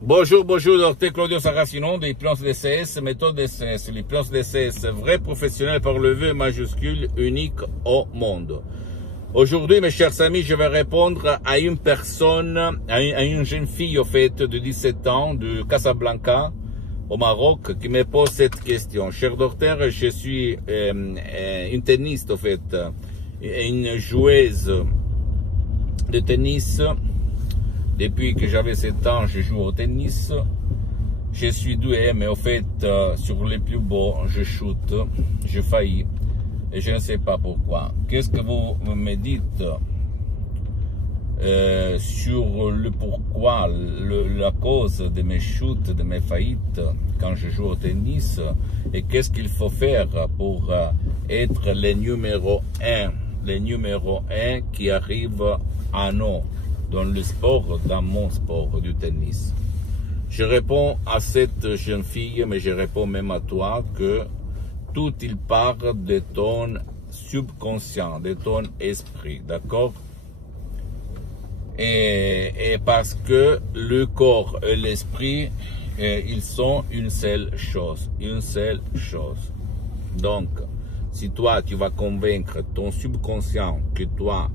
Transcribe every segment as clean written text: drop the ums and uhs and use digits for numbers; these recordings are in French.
Bonjour, bonjour, docteur Claudio Saracino de l'hypnose DCS, méthode DCS. L'hypnose DCS, vrai professionnel par le V majuscule, unique au monde. Aujourd'hui, mes chers amis, je vais répondre à une personne, à une jeune fille, au fait, de 17 ans, de Casablanca, au Maroc, qui me pose cette question. Cher docteur, je suis une tenniste, au fait, une joueuse de tennis. Depuis que j'avais 7 ans, je joue au tennis. Je suis doué, mais au fait, sur les plus beaux, je shoot, je faillis. Et je ne sais pas pourquoi. Qu'est-ce que vous me dites sur le pourquoi, la cause de mes shoots, de mes faillites quand je joue au tennis? Et qu'est-ce qu'il faut faire pour être le numéro 1 qui arrive à nous dans le sport, dans mon sport du tennis? Je réponds à cette jeune fille, mais je réponds même à toi que tout il part de ton subconscient, de ton esprit, d'accord? Et parce que le corps et l'esprit, ils sont une seule chose, Donc, si toi, tu vas convaincre ton subconscient que toi,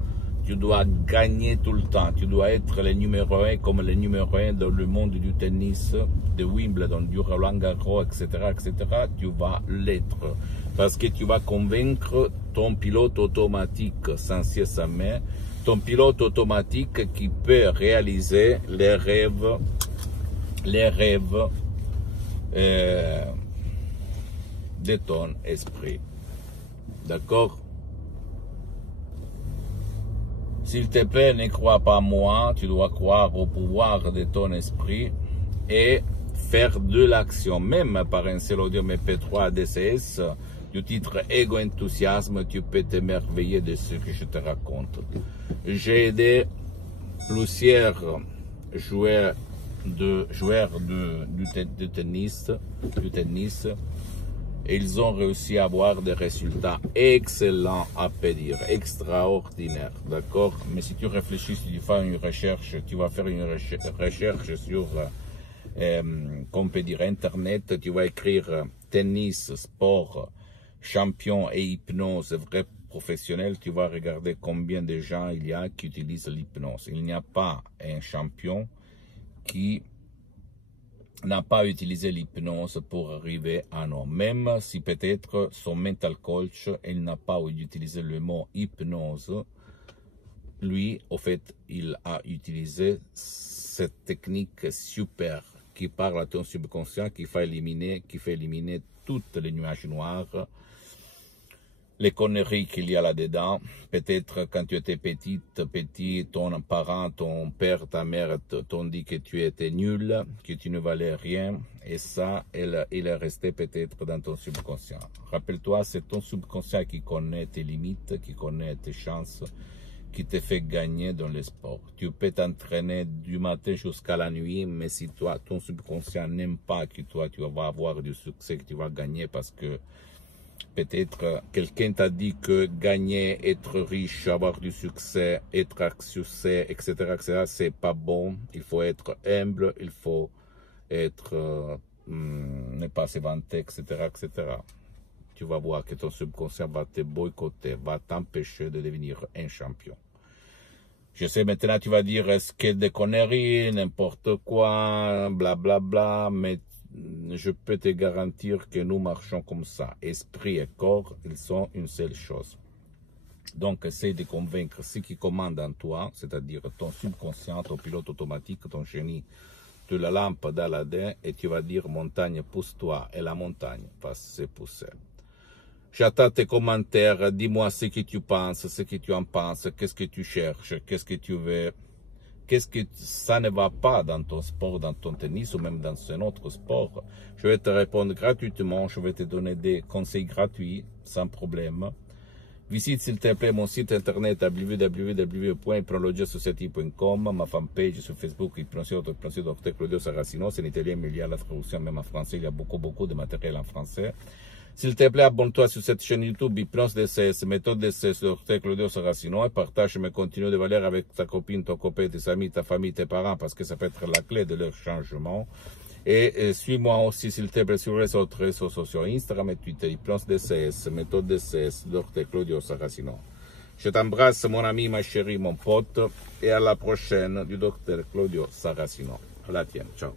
tu dois gagner tout le temps, tu dois être le numéro 1 comme le numéro 1 dans le monde du tennis, de Wimbledon, du Roland Garros, etc., tu vas l'être. Parce que tu vas convaincre ton pilote automatique sans cesse à main, ton pilote automatique qui peut réaliser les rêves de ton esprit. D'accord? S'il te plaît, ne crois pas moi, tu dois croire au pouvoir de ton esprit et faire de l'action. Même par un seul audio MP3 DCS, du titre Ego Enthousiasme, tu peux t'émerveiller de ce que je te raconte. J'ai aidé plusieurs joueurs de tennis, et ils ont réussi à avoir des résultats excellents, à peut dire, extraordinaires, d'accord? Mais si tu réfléchis, si tu fais une recherche, tu vas faire une recherche sur, qu'on peut dire, Internet, tu vas écrire tennis, sport, champion et hypnose, vrai professionnel, tu vas regarder combien de gens il y a qui utilisent l'hypnose. Il n'y a pas un champion qui n'a pas utilisé l'hypnose pour arriver à nous. Même si peut-être son mental coach, il n'a pas utilisé le mot hypnose, lui, au fait, il a utilisé cette technique super qui parle à ton subconscient, qui fait éliminer toutes les nuages noirs, les conneries qu'il y a là-dedans. Peut-être quand tu étais petit, ton parent, ton père, ta mère t'ont dit que tu étais nul, que tu ne valais rien. Et ça, il est resté peut-être dans ton subconscient. Rappelle-toi, c'est ton subconscient qui connaît tes limites, qui connaît tes chances, qui te fait gagner dans le sport. Tu peux t'entraîner du matin jusqu'à la nuit, mais si toi, ton subconscient n'aime pas que toi, tu vas avoir du succès, que tu vas gagner parce que peut-être quelqu'un t'a dit que gagner, être riche, avoir du succès, être à succès, etc., c'est pas bon. Il faut être humble, il faut être, ne pas se vanter, etc., Tu vas voir que ton subconscient va te boycotter, va t'empêcher de devenir un champion. Je sais maintenant, tu vas dire, est-ce que des conneries, n'importe quoi, blablabla, mais je peux te garantir que nous marchons comme ça. Esprit et corps, ils sont une seule chose. Donc, essaye de convaincre ce qui commande en toi, c'est-à-dire ton subconscient, ton pilote automatique, ton génie, de la lampe d'Aladin, et tu vas dire, montagne, pousse-toi, et la montagne va se pousser. J'attends tes commentaires, dis-moi ce que tu penses, ce que tu en penses, qu'est-ce que tu cherches, qu'est-ce que tu veux. Qu'est-ce que ça ne va pas dans ton sport, dans ton tennis ou même dans un autre sport? Je vais te répondre gratuitement, je vais te donner des conseils gratuits, sans problème. Visite s'il te plaît mon site internet www.hypnologiasociety.com, ma fanpage sur Facebook, Dr Claudio Saracino, c'est en italien mais il y a la traduction même en français, il y a beaucoup de matériel en français. S'il te plaît, abonne-toi sur cette chaîne YouTube, Hypnose DCS, méthode DCS, Dr Claudio Saracino, et partage mes contenus de valeur avec ta copine, ton copain, tes amis, ta famille, tes parents, parce que ça peut être la clé de leur changement. Et suis-moi aussi, s'il te plaît, sur les autres réseaux sociaux, Instagram et Twitter, Hypnose DCS, méthode DCS, Dr Claudio Saracino. Je t'embrasse, mon ami, ma chérie, mon pote, et à la prochaine du Dr Claudio Saracino. À la tienne, ciao.